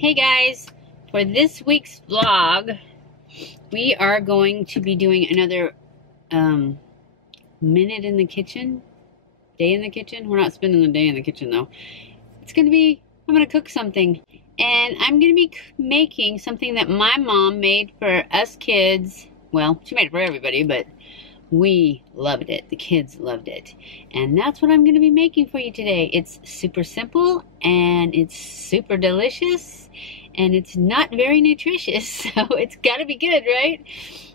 Hey guys, for this week's vlog, we are going to be doing another minute in the kitchen, day in the kitchen. We're not spending the day in the kitchen though. It's going to be, I'm going to cook something, and I'm going to be making something that my mom made for us kids. Well, she made it for everybody, but we loved it. The kids loved it. And that's what I'm going to be making for you today. It's super simple and it's super delicious and it's not very nutritious. So it's got to be good, right?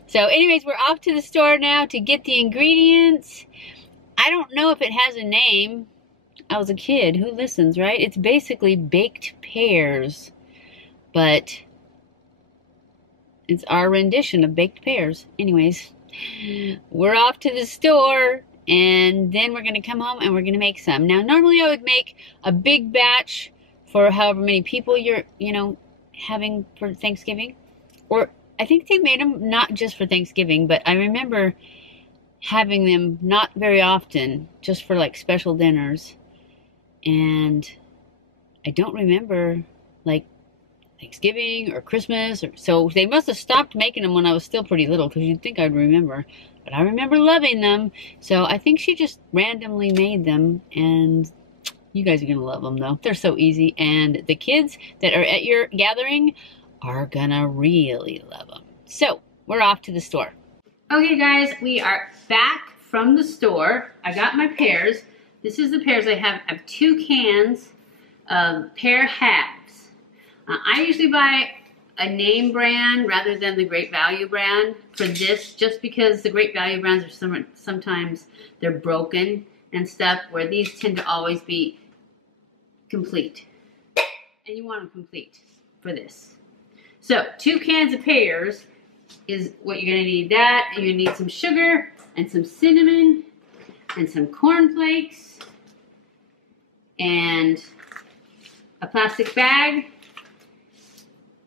So anyways, we're off to the store now to get the ingredients. I don't know if it has a name. I was a kid. Who listens, right? It's basically baked pears. But it's our rendition of baked pears. Anyways, we're off to the store, and then we're going to come home and we're going to make some. Now, normally I would make a big batch for however many people you're, having for Thanksgiving. Or I think they made them not just for Thanksgiving, but I remember having them not very often, just for like special dinners. And I don't remember like Thanksgiving or Christmas, so they must have stopped making them when I was still pretty little, because you'd think I'd remember, but I remember loving them. So I think she just randomly made them, and you guys are gonna love them though. They're so easy, and the kids that are at your gathering are gonna really love them. So we're off to the store. Okay guys, we are back from the store. I got my pears. This is the pears I have. I have 2 cans of Pear Halves. I usually buy a name brand rather than the Great Value brand for this, just because the Great Value brands are sometimes they're broken and stuff, where these tend to always be complete. And you want them complete for this. So 2 cans of pears is what you're going to need. That, you're going to need some sugar and some cinnamon and some cornflakes and a plastic bag,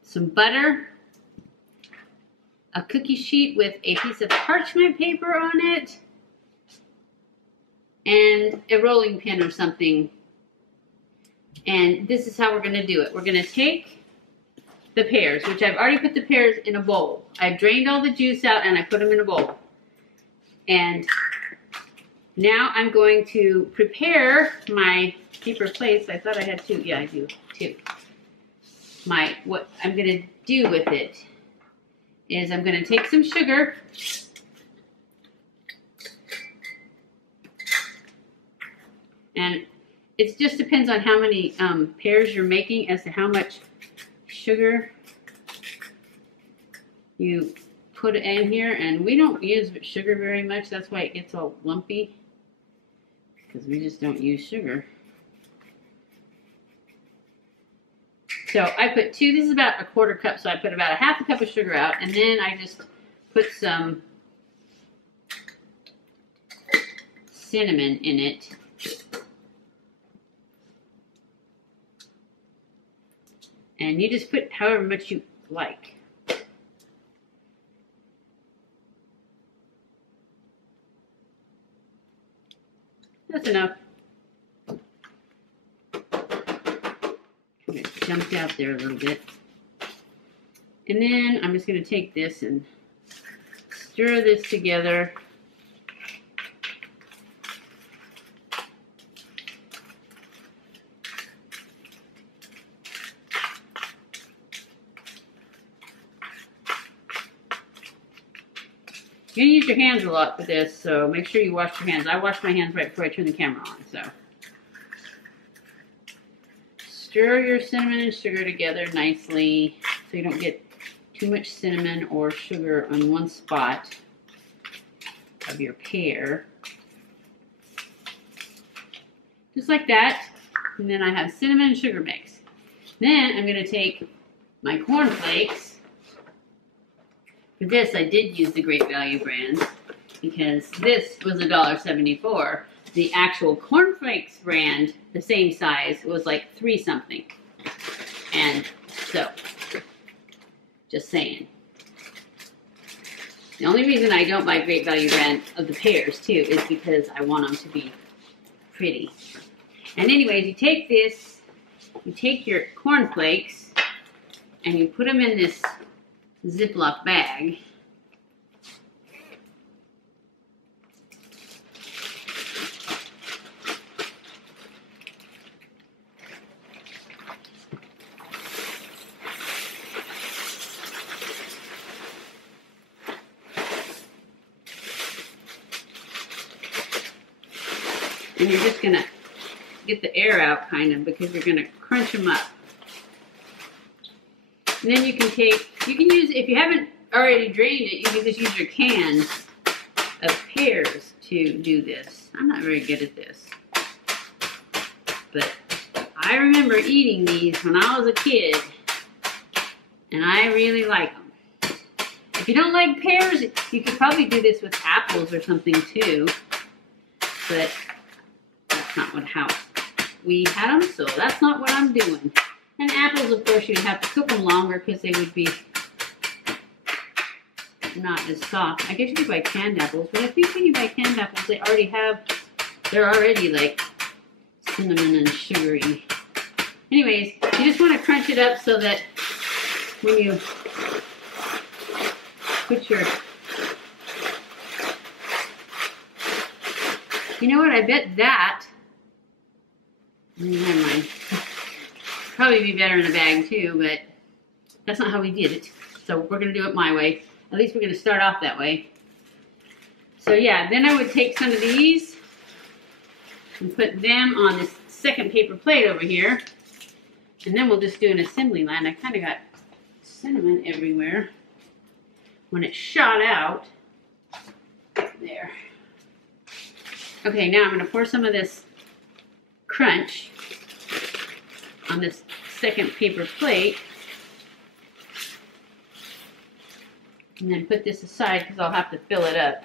some butter, a cookie sheet with a piece of parchment paper on it, and a rolling pin or something. And this is how we're going to do it. We're going to take the pears, which I've already put the pears in a bowl. I've drained all the juice out and I put them in a bowl. And now I'm going to prepare my paper plates. I thought I had 2. Yeah, I do. 2. What I'm going to do with it is I'm going to take some sugar and it just depends on how many pears you're making as to how much sugar you put in here. And we don't use sugar very much, that's why it gets all lumpy, because we just don't use sugar. So I put 2, this is about a 1/4 cup, so I put about a 1/2 cup of sugar out, and then I just put some cinnamon in it. And you just put however much you like. That's enough. It jumped out there a little bit. And then I'm just going to take this and stir this together. You're going to use your hands a lot for this, so make sure you wash your hands. I wash my hands right before I turn the camera on, so. Stir your cinnamon and sugar together nicely so you don't get too much cinnamon or sugar on one spot of your pear. Just like that. And then I have cinnamon and sugar mix. Then I'm going to take my cornflakes. For this I did use the Great Value brand because this was $1.74. The actual cornflakes brand, the same size, was like 3 something. And so, just saying. The only reason I don't buy Great Value brand of the pears too is because I want them to be pretty. And anyways, you take this, you take your cornflakes, and you put them in this Ziploc bag. And you're just gonna get the air out kind of, because you're gonna crunch them up. And then you can use, if you haven't already drained it, you can just use your can of pears to do this. I'm not very good at this, but I remember eating these when I was a kid, and I really like them. If you don't like pears, you could probably do this with apples or something too, but that's not how we had them, so that's not what I'm doing. And apples, of course, you'd have to cook them longer because they would be not as soft. I guess you could buy canned apples, but I think when you buy canned apples, they're already like cinnamon and sugary. Anyways, you just want to crunch it up so that when you put your, you know what, I bet that, never mind. Probably be better in a bag too, but that's not how we did it. So we're gonna do it my way. At least we're gonna start off that way. So yeah, then I would take some of these and put them on this second paper plate over here. And then we'll just do an assembly line. I kind of got cinnamon everywhere when it shot out. There. Okay, now I'm gonna pour some of this crunch on this second paper plate, and then put this aside because I'll have to fill it up.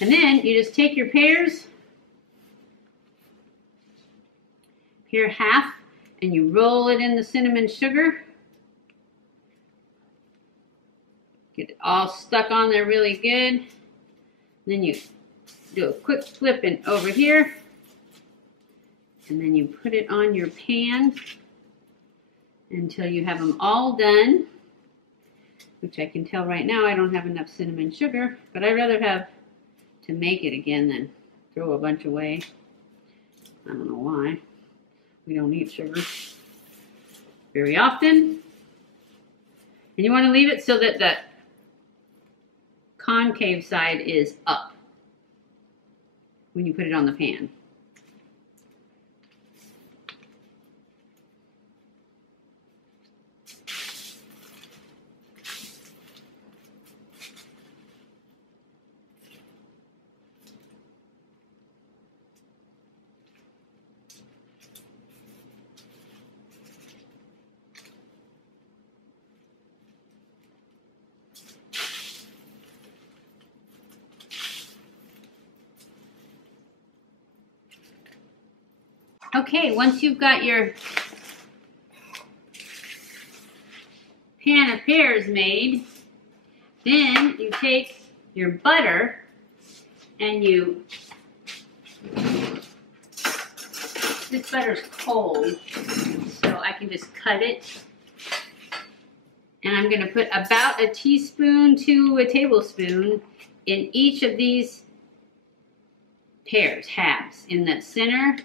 And then you just take your pears, Pear Half, and you roll it in the cinnamon sugar. Get it all stuck on there really good. Then you do a quick flip and over here. And then you put it on your pan until you have them all done, which I can tell right now I don't have enough cinnamon sugar, but I'd rather have to make it again than throw a bunch away. I don't know why. We don't eat sugar very often. And you want to leave it so that the concave side is up when you put it on the pan. Okay, once you've got your pan of pears made, then you take your butter and this butter's cold, so I can just cut it. And I'm gonna put about a teaspoon to a tablespoon in each of these pears, halves, in the center.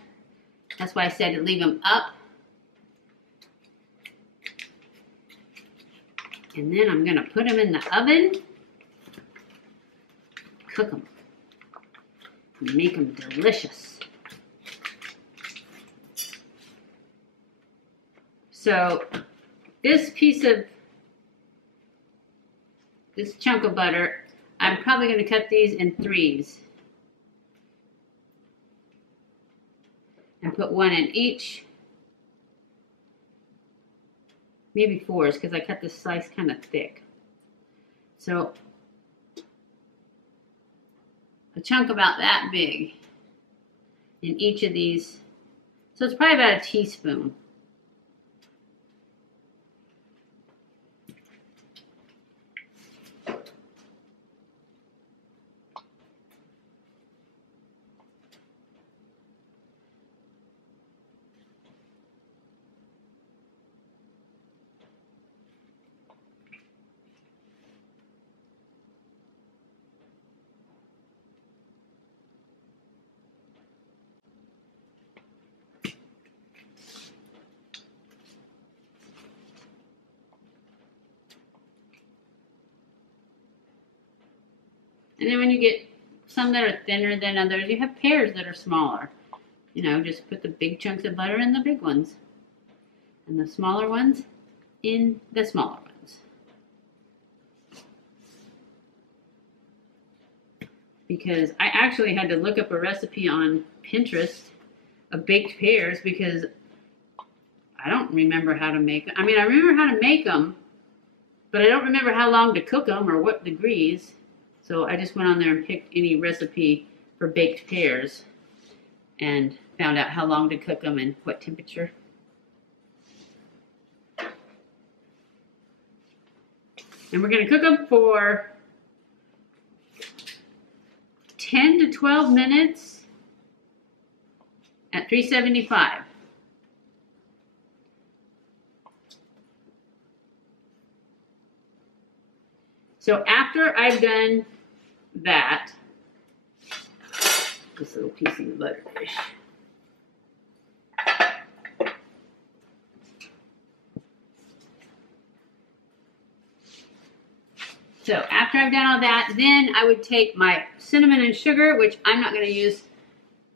That's why I said to leave them up. And then I'm gonna put them in the oven, cook them, and make them delicious. So this chunk of butter, I'm probably gonna cut these in threes. And put one in each, maybe fours, because I cut this slice kind of thick. So a chunk about that big in each of these. So it's probably about a teaspoon. And then when you get some that are thinner than others, you have pears that are smaller. You know, just put the big chunks of butter in the big ones. And the smaller ones in the smaller ones. Because I actually had to look up a recipe on Pinterest of baked pears because I don't remember how to make them. I mean, I remember how to make them, but I don't remember how long to cook them or what degrees. So I just went on there and picked any recipe for baked pears and found out how long to cook them and what temperature. And we're going to cook them for 10 to 12 minutes at 375. So after I've done that, this little piece of the butter dish. So after I've done all that, then I would take my cinnamon and sugar, which I'm not going to use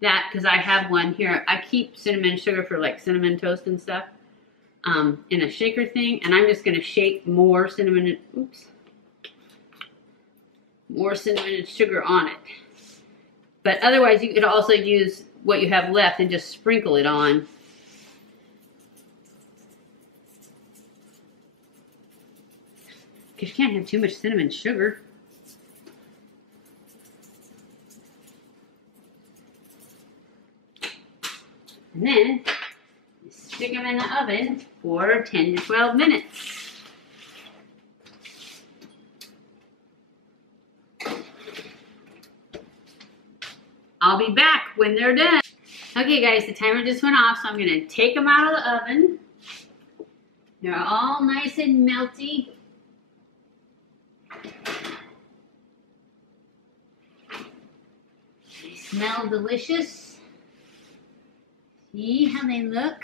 that because I have one here. I keep cinnamon and sugar for like cinnamon toast and stuff in a shaker thing. And I'm just going to shake more cinnamon and, more cinnamon and sugar on it. But otherwise, you could also use what you have left and just sprinkle it on. Because you can't have too much cinnamon sugar. And then you stick them in the oven for 10 to 12 minutes. I'll be back when they're done. Okay guys, the timer just went off, so I'm going to take them out of the oven. They're all nice and melty. They smell delicious. See how they look?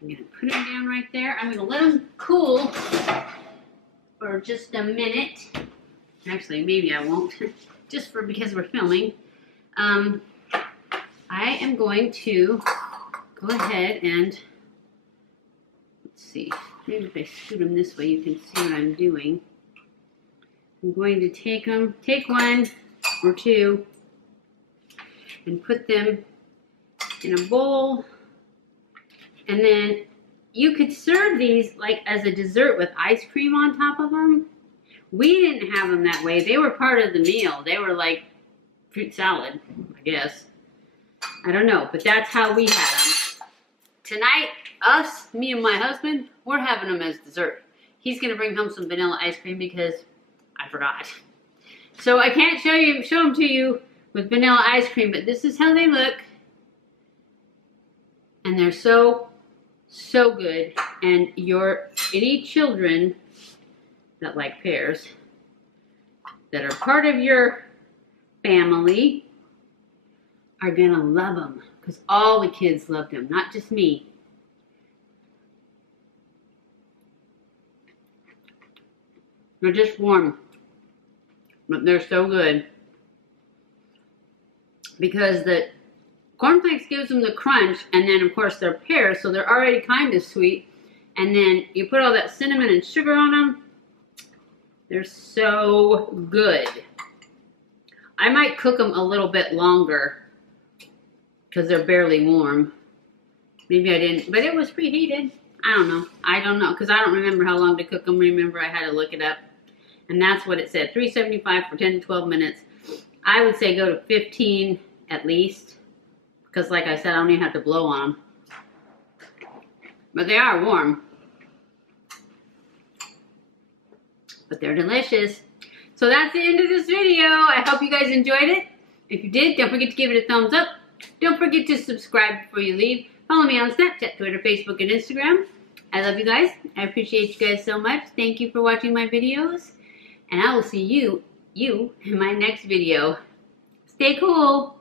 I'm going to put them down right there. I'm going to let them cool for just a minute. Actually, maybe I won't, just because we're filming. I am going to go ahead and, let's see, maybe if I scoot them this way you can see what I'm doing. I'm going to take one or two and put them in a bowl, and then you could serve these like as a dessert with ice cream on top of them. We didn't have them that way. They were part of the meal. They were like fruit salad, I guess. I don't know, but that's how we had them. Tonight, me and my husband, we're having them as dessert. He's gonna bring home some vanilla ice cream because I forgot. So I can't show them to you with vanilla ice cream, but this is how they look. And they're so, so good. And any children that like pears, that are part of your family, are gonna love them. Because all the kids loved them, not just me. They're just warm, but they're so good. Because the cornflakes gives them the crunch, and then of course they're pears, so they're already kind of sweet. And then you put all that cinnamon and sugar on them. They're so good. I might cook them a little bit longer because they're barely warm. Maybe I didn't, but it was preheated. I don't know because I don't remember how long to cook them. Remember, I had to look it up. And that's what it said, 375 for 10 to 12 minutes. I would say go to 15 at least, because like I said, I don't even have to blow on them. But they are warm. But they're delicious. So that's the end of this video. I hope you guys enjoyed it. If you did, don't forget to give it a thumbs up. Don't forget to subscribe before you leave. Follow me on Snapchat, Twitter, Facebook, and Instagram. I love you guys. I appreciate you guys so much. Thank you for watching my videos. And I will see you in my next video. Stay cool.